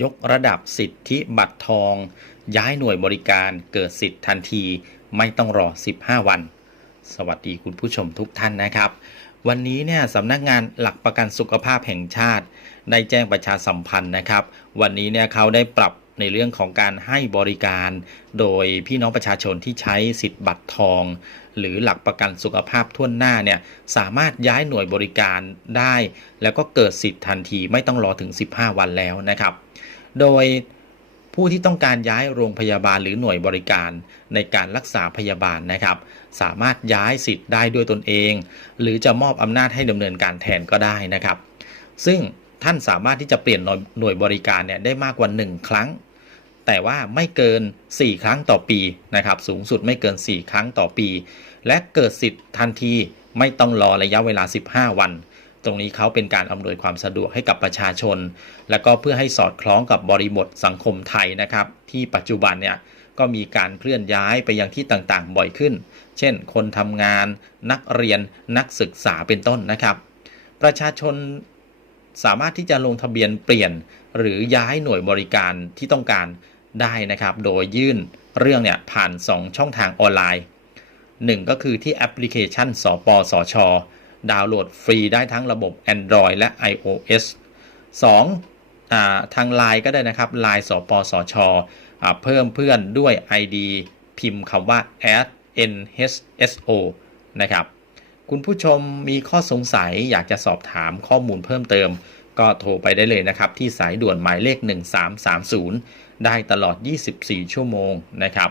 ยกระดับสิทธิบัตรทอง ย้ายหน่วยบริการเกิดสิทธิ์ทันที ไม่ต้องรอ 15 วัน สวัสดีคุณผู้ชมทุกท่านนะครับ วันนี้เนี่ยสำนักงานหลักประกันสุขภาพแห่งชาติ ได้แจ้งประชาสัมพันธ์นะครับ วันนี้เนี่ยเขาได้ปรับ ในเรื่องของการให้บริการ โดยพี่น้องประชาชนที่ใช้สิทธิ์บัตรทอง หรือหลักประกันสุขภาพทั่วหน้าเนี่ยสามารถย้ายหน่วยบริการได้ แล้วก็เกิดสิทธิ์ทันทีไม่ต้องรอถึง 15 วันแล้วนะครับ โดยผู้ที่ต้องการย้ายโรงพยาบาลหรือหน่วยบริการในการรักษาพยาบาลนะครับ สามารถย้ายสิทธิ์ได้ด้วยตนเอง หรือจะมอบอำนาจให้ดำเนินการแทนก็ได้นะครับ ซึ่ง ท่านสามารถที่จะเปลี่ยนหน่วยวยบริการเนี่ยได้มากกว่า 1 ครั้ง แต่ว่าไม่เกิน 4 ครั้งต่อปีนะครับ สูงสุดไม่เกิน 4 ครั้งต่อปี และเกิดสิทธิ์ทันทีไม่ต้องรอระยะเวลา 15 วัน ตรงนี้เขาเป็นการอำนวยความสะดวกให้กับประชาชน และก็เพื่อให้สอดคล้องกับบริบทสังคมไทยนะครับ ที่ปัจจุบันเนี่ยก็มีการเคลื่อนย้ายไปยังที่ต่างๆ บ่อยขึ้น เช่น คนทำงาน นักเรียน นักศึกษาเป็นต้นนะครับ ประชาชน สามารถที่จะลงทะเบียนเปลี่ยนหรือย้ายหน่วยบริการที่ต้องการได้นะครับ โดยยื่นเรื่องเนี่ยผ่าน 2 ช่องทางออนไลน์ 1 ก็คือที่แอปพลิเคชันสปสช ดาวน์โหลดฟรีได้ทั้งระบบ Android และ iOS 2. อ่าทาง Line ก็ได้นะครับ Line สปสชอ่าเพิ่มเพื่อนด้วย ID พิมพ์คำว่า add nhso นะครับ คุณผู้ชมมีข้อสงสัยอยากจะสอบถามข้อมูลเพิ่มเติม ก็โทรไปได้เลยนะครับ ที่สายด่วนหมายเลข 1330 ได้ตลอด 24 ชั่วโมงนะครับ